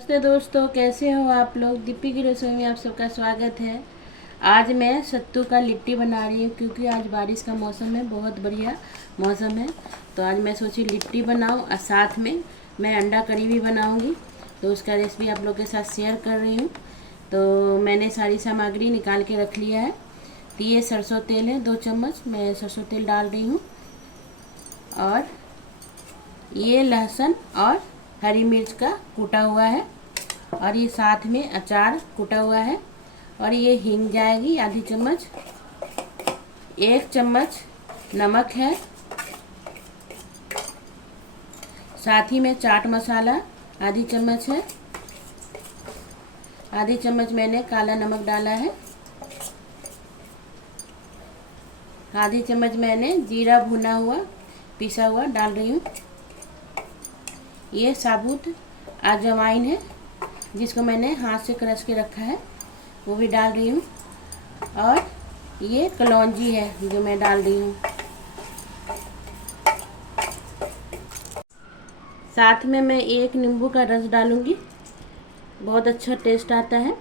नमस्ते दोस्तों, कैसे हो आप लोग। दीपी की रसोई में आप सबका स्वागत है। आज मैं सत्तू का लिट्टी बना रही हूँ क्योंकि आज बारिश का मौसम है, बहुत बढ़िया मौसम है। तो आज मैं सोची लिट्टी बनाऊँ और साथ में मैं अंडा करी भी बनाऊँगी। तो उसका रेसिपी आप लोग के साथ शेयर कर रही हूँ। तो मैंने सारी सामग्री निकाल के रख लिया है। तो ये सरसों तेल है, 2 चम्मच मैं सरसों तेल डाल रही हूँ। और ये लहसुन और हरी मिर्च का कूटा हुआ है। और ये साथ में अचार कूटा हुआ है। और ये हींग जाएगी आधी चम्मच। 1 चम्मच नमक है। साथ ही में चाट मसाला आधी चम्मच है। आधी चम्मच मैंने काला नमक डाला है। आधी चम्मच मैंने जीरा भुना हुआ पिसा हुआ डाल रही हूँ। ये साबुत अजवाइन है जिसको मैंने हाथ से क्रश के रखा है, वो भी डाल रही हूँ। और ये कलौंजी है जो मैं डाल रही हूँ। साथ में मैं 1 नींबू का रस डालूँगी, बहुत अच्छा टेस्ट आता है,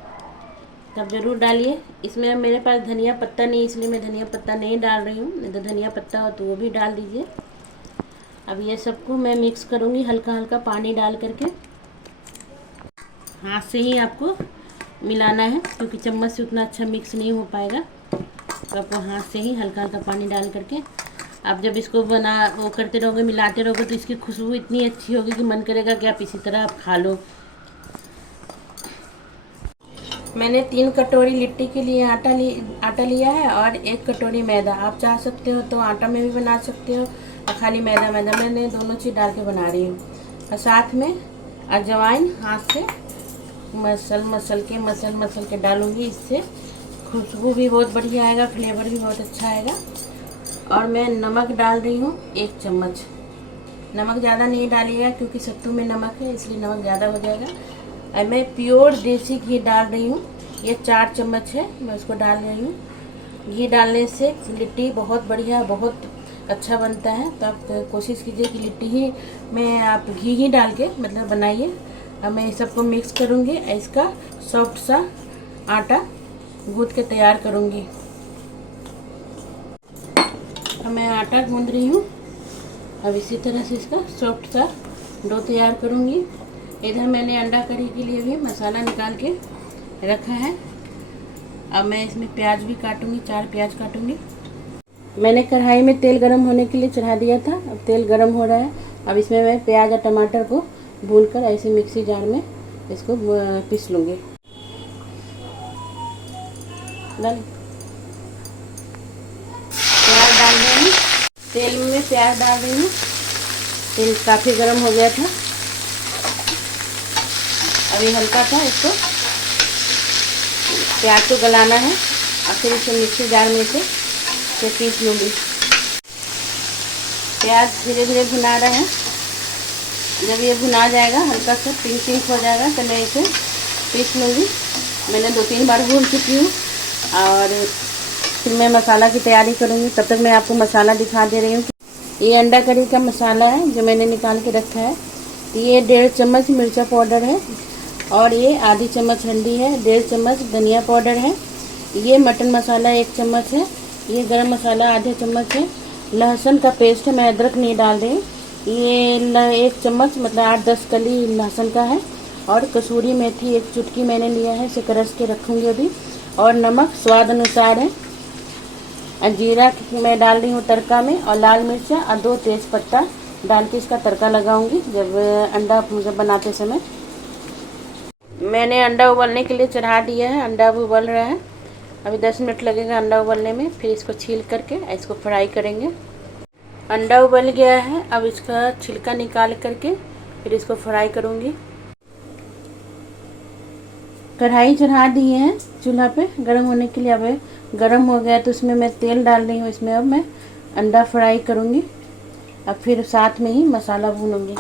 तब ज़रूर डालिए। इसमें मेरे पास धनिया पत्ता नहीं, इसलिए मैं धनिया पत्ता नहीं डाल रही हूँ, नहीं तो धनिया पत्ता हो तो वो भी डाल दीजिए। अब ये सबको मैं मिक्स करूँगी हल्का हल्का पानी डाल करके। हाथ से ही आपको मिलाना है क्योंकि चम्मच से उतना अच्छा मिक्स नहीं हो पाएगा। तो आपको हाथ से ही हल्का हल्का पानी डाल करके आप जब इसको वो करते रहोगे, मिलाते रहोगे, तो इसकी खुशबू इतनी अच्छी होगी कि मन करेगा कि आप इसी तरह आप खा लो। मैंने 3 कटोरी लिट्टी के लिए आटा लिया है और 1 कटोरी मैदा। आप चाह सकते हो तो आटा में भी बना सकते हो और खाली मैदा मैंने दोनों चीज़ डाल के बना रही हूँ। और साथ में अजवाइन हाथ से मसल के डालूंगी। इससे खुशबू भी बहुत बढ़िया आएगा, फ्लेवर भी बहुत अच्छा आएगा। और मैं नमक डाल रही हूँ 1 चम्मच। नमक ज़्यादा नहीं डालिएगा क्योंकि सत्तू में नमक है, इसलिए नमक ज़्यादा हो जाएगा। और मैं प्योर देसी घी डाल रही हूँ, ये 4 चम्मच है, मैं उसको डाल रही हूँ। घी डालने से लिट्टी बहुत बढ़िया, बहुत अच्छा बनता है। तो आप कोशिश कीजिए कि लिट्टी ही में आप घी ही डाल के मतलब बनाइए। अब मैं सबको मिक्स करूँगी, इसका सॉफ्ट सा आटा गूँथ के तैयार करूँगी। अब मैं आटा गूँध रही हूँ। अब इसी तरह से इसका सॉफ्ट सा डो तैयार करूँगी। इधर मैंने अंडा करी के लिए भी मसाला निकाल के रखा है। अब मैं इसमें प्याज भी काटूँगी, 4 प्याज काटूँगी। मैंने कढ़ाई में तेल गरम होने के लिए चढ़ा दिया था, अब तेल गरम हो रहा है। अब इसमें मैं प्याज और टमाटर को भूनकर ऐसे मिक्सी जार में इसको पीस लूँगी। प्याज डाल रही हूँ, तेल में प्याज डाल रही हूँ। तेल काफ़ी गर्म हो गया था, अभी हल्का था। इसको प्याज को गलाना है और फिर इसे मिक्सी जार में से पीस लूँगी। प्याज धीरे धीरे भुना रहा है। जब ये भुना जाएगा, हल्का सा पिंक हो जाएगा, तो मैं इसे पीस लूँगी। मैंने 2-3 बार भून चुकी हूँ और फिर मैं मसाला की तैयारी करूँगी। तब तक मैं आपको मसाला दिखा दे रही हूँ। ये अंडा करी का मसाला है जो मैंने निकाल के रखा है। ये 1.5 चम्मच मिर्चा पाउडर है और ये आधी चम्मच हल्दी है, 1.5 चम्मच धनिया पाउडर है। ये मटन मसाला 1 चम्मच है। ये गरम मसाला आधे चम्मच है। लहसुन का पेस्ट है, मैं अदरक नहीं डाल रही। ये 1 चम्मच मतलब 8-10 कली लहसुन का है। और कसूरी मेथी 1 चुटकी मैंने लिया है, इसे क्रश के रखूँगी अभी। और नमक स्वाद अनुसार है। और जीरा मैं डाल रही हूँ तड़का में, और लाल मिर्च और 2 तेज़पत्ता डाल के इसका तड़का लगाऊंगी जब अंडा बनाते समय। मैंने अंडा उबलने के लिए चढ़ा दिया है, अंडा भी उबल रहा है। अभी 10 मिनट लगेगा अंडा उबलने में। फिर इसको छील करके इसको फ्राई करेंगे। अंडा उबल गया है, अब इसका छिलका निकाल करके फिर इसको फ्राई करूँगी। कढ़ाई चढ़ा दिए हैं चूल्हा पे गर्म होने के लिए। अब गर्म हो गया तो उसमें मैं तेल डाल रही हूँ। इसमें अब मैं अंडा फ्राई करूँगी, अब फिर साथ में ही मसाला भूनूंगी।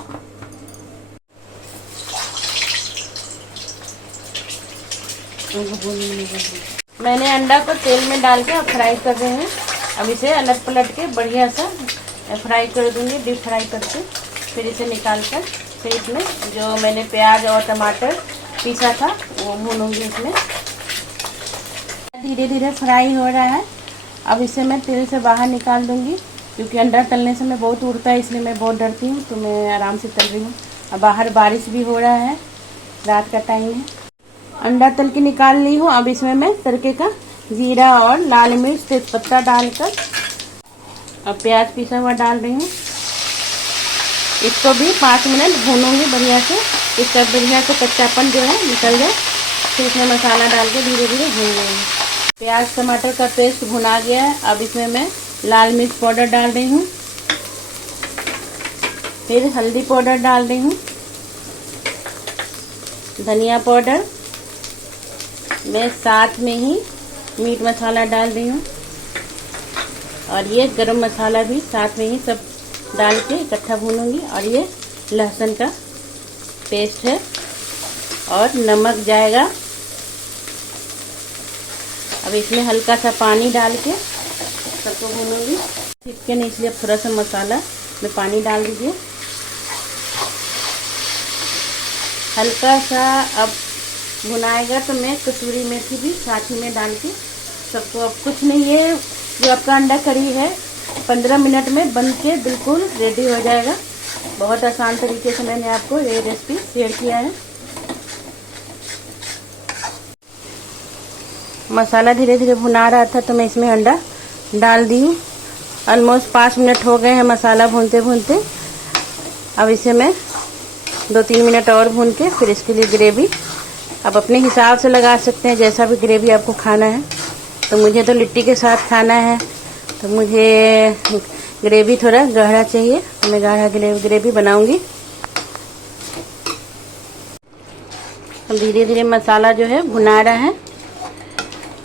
मैंने अंडा को तेल में डाल के फ्राई कर रहे हैं। अब इसे अलग पलट के बढ़िया सा फ्राई कर दूँगी, डीप फ्राई करके। फिर इसे निकाल कर से इसमें जो मैंने प्याज और टमाटर पीसा था वो भूनूंगी। इसमें धीरे धीरे फ्राई हो रहा है। अब इसे मैं तेल से बाहर निकाल दूंगी, क्योंकि अंडा तलने से मैं बहुत उड़ता है, इसलिए मैं बहुत डरती हूँ, तो मैं आराम से तल रही हूँ। अब बाहर बारिश भी हो रहा है, रात का टाइम है। अंडा तल के निकाल ली हूँ। अब इसमें मैं तड़के का जीरा और लाल मिर्च तेजपत्ता डालकर अब प्याज पिसा हुआ डाल रही हूँ। इसको भी 5 मिनट भूनूंगी बढ़िया से, इसका बढ़िया से कच्चापन जो है निकल जाए। फिर इसमें मसाला डाल के धीरे धीरे भून लेंगे। प्याज टमाटर का पेस्ट भुना गया है। अब इसमें मैं लाल मिर्च पाउडर डाल रही हूँ, फिर हल्दी पाउडर डाल रही हूँ, धनिया पाउडर, मैं साथ में ही मीट मसाला डाल रही हूँ, और ये गरम मसाला भी साथ में ही सब डाल के इकट्ठा भूनूंगी। और ये लहसुन का पेस्ट है और नमक जाएगा। अब इसमें हल्का सा पानी डाल के सबको भूनूंगी। चिपके नहीं, इसलिए थोड़ा सा मसाला में पानी डाल दीजिए हल्का सा। अब भुनाएगा तो मैं कसूरी मेथी भी साथ ही में डाल के सबको, अब कुछ नहीं, ये जो आपका अंडा करी है 15 मिनट में बन के बिल्कुल रेडी हो जाएगा। बहुत आसान तरीके से मैंने आपको ये रेसिपी शेयर किया है। मसाला धीरे धीरे भुना रहा था तो मैं इसमें अंडा डाल दी हूँ। ऑलमोस्ट 5 मिनट हो गए हैं मसाला भूनते भूनते। अब इसे मैं 2-3 मिनट और भून के फिर इसके लिए ग्रेवी आप अपने हिसाब से लगा सकते हैं, जैसा भी ग्रेवी आपको खाना है। तो मुझे तो लिट्टी के साथ खाना है, तो मुझे ग्रेवी थोड़ा गाढ़ा चाहिए, तो मैं गाढ़ा ग्रेवी बनाऊंगी। अब धीरे धीरे मसाला जो है भुना रहा है,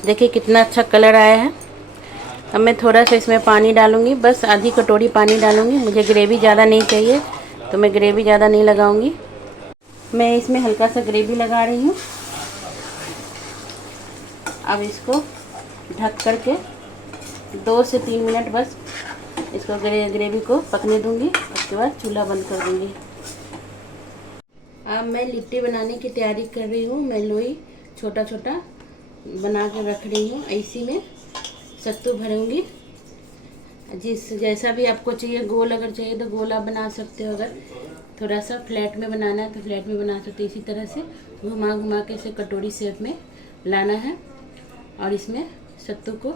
देखिए कितना अच्छा कलर आया है। अब मैं थोड़ा सा इसमें पानी डालूंगी, बस आधी कटोरी पानी डालूंगी। मुझे ग्रेवी ज़्यादा नहीं चाहिए, तो मैं ग्रेवी ज़्यादा नहीं लगाऊंगी। मैं इसमें हल्का सा ग्रेवी लगा रही हूँ। अब इसको ढक करके 2 से 3 मिनट बस इसको ग्रेवी को पकने दूंगी। उसके बाद चूल्हा बंद कर दूंगी। अब मैं लिट्टी बनाने की तैयारी कर रही हूँ। मैं लोई छोटा छोटा बना के रख रही हूँ। इसी में सत्तू भरूंगी। जैसा भी आपको चाहिए, गोल अगर चाहिए तो गोल आप बना सकते हो, अगर थोड़ा सा फ्लैट में बनाना है तो फ्लैट में बना सकते हो। इसी तरह से घुमा घुमा के इसे कटोरी शेप में लाना है और इसमें सत्तू को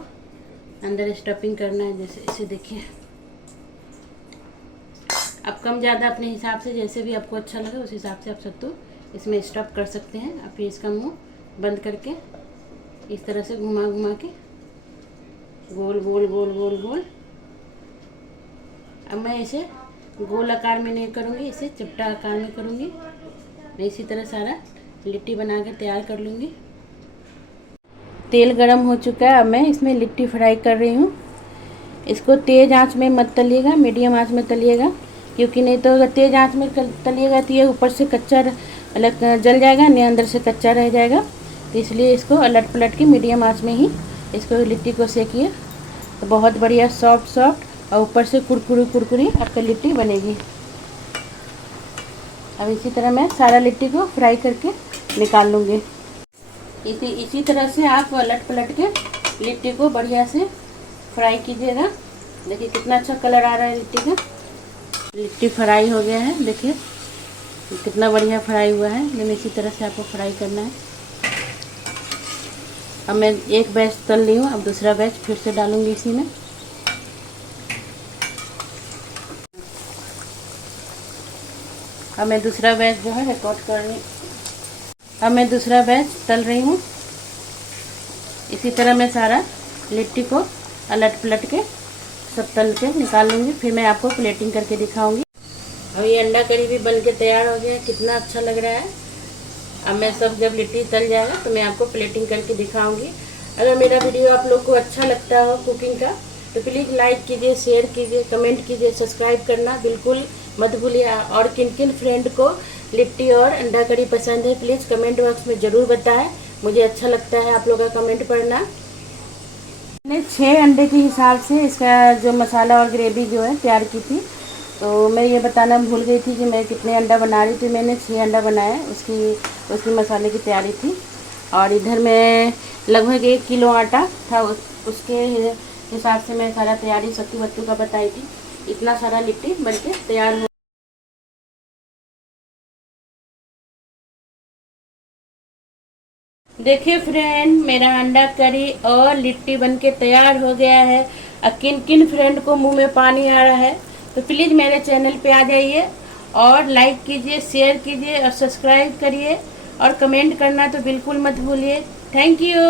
अंदर स्टफिंग करना है। जैसे इसे देखिए, आप कम ज़्यादा अपने हिसाब से जैसे भी आपको अच्छा लगे उस हिसाब से आप सत्तू इसमें स्टफ कर सकते हैं। अब फिर इसका मुंह बंद करके इस तरह से घुमा घुमा के गोल गोल गोल गोल गोल। अब मैं इसे गोल आकार में नहीं करूँगी, इसे चपटा आकार में करूँगी। मैं इसी तरह सारा लिट्टी बना के तैयार कर लूँगी। तेल गरम हो चुका है। अब मैं इसमें लिट्टी फ्राई कर रही हूँ। इसको तेज़ आंच में मत तलिएगा, मीडियम आंच में तलिएगा, क्योंकि नहीं तो अगर तेज़ आंच में तलिएगा तो ये ऊपर से कच्चा अलग जल जाएगा, नहीं अंदर से कच्चा रह जाएगा। तो इसलिए इसको अलट पलट के मीडियम आंच में ही इसको लिट्टी को सेकिए, तो बहुत बढ़िया सॉफ्ट और ऊपर से कुरकुरी आपका लिट्टी बनेगी। अब इसी तरह मैं सारा लिट्टी को फ्राई करके निकाल लूँगी। इसी तरह से आप अलट पलट के लिट्टी को बढ़िया से फ्राई कीजिएगा। देखिए कितना अच्छा कलर आ रहा है लिट्टी का। लिट्टी फ्राई हो गया है, देखिए कितना बढ़िया फ्राई हुआ है। लेकिन इसी तरह से आपको फ्राई करना है। अब मैं एक बैच तल ली हूँ, अब दूसरा बैच फिर से डालूंगी इसी में। अब मैं दूसरा बैच जो है रिकॉर्ड कर रही हूँ। अब मैं दूसरा बैच तल रही हूँ। इसी तरह मैं सारा लिट्टी को अलट पलट के सब तल के निकाल लूँगी। फिर मैं आपको प्लेटिंग करके दिखाऊंगी। अब ये अंडा करी भी बन के तैयार हो गया, कितना अच्छा लग रहा है। अब मैं सब जब लिट्टी तल जाएगा तो मैं आपको प्लेटिंग करके दिखाऊंगी। अगर मेरा वीडियो आप लोग को अच्छा लगता हो कुकिंग का तो प्लीज़ लाइक कीजिए, शेयर कीजिए, कमेंट कीजिए, सब्सक्राइब करना बिल्कुल मत भूलिए। और किन किन फ्रेंड को लिट्टी और अंडा करी पसंद है प्लीज़ कमेंट बॉक्स में ज़रूर बताएं। मुझे अच्छा लगता है आप लोगों का कमेंट पढ़ना। मैंने 6 अंडे के हिसाब से इसका जो मसाला और ग्रेवी जो है तैयार की थी। तो मैं ये बताना भूल गई थी कि मैं कितने अंडा बना रही थी। मैंने 6 अंडा बनाया, उसकी मसाले की तैयारी थी। और इधर मैं लगभग 1 किलो आटा था, उसके हिसाब से मैं सारा तैयारी सत्तू वत्तू का बताई थी। इतना सारा लिट्टी बनके तैयार हो। देखिए फ्रेंड, मेरा अंडा करी और लिट्टी बनके तैयार हो गया है। किन किन फ्रेंड को मुंह में पानी आ रहा है तो प्लीज़ मेरे चैनल पे आ जाइए और लाइक कीजिए, शेयर कीजिए और सब्सक्राइब करिए और कमेंट करना तो बिल्कुल मत भूलिए। Thank you.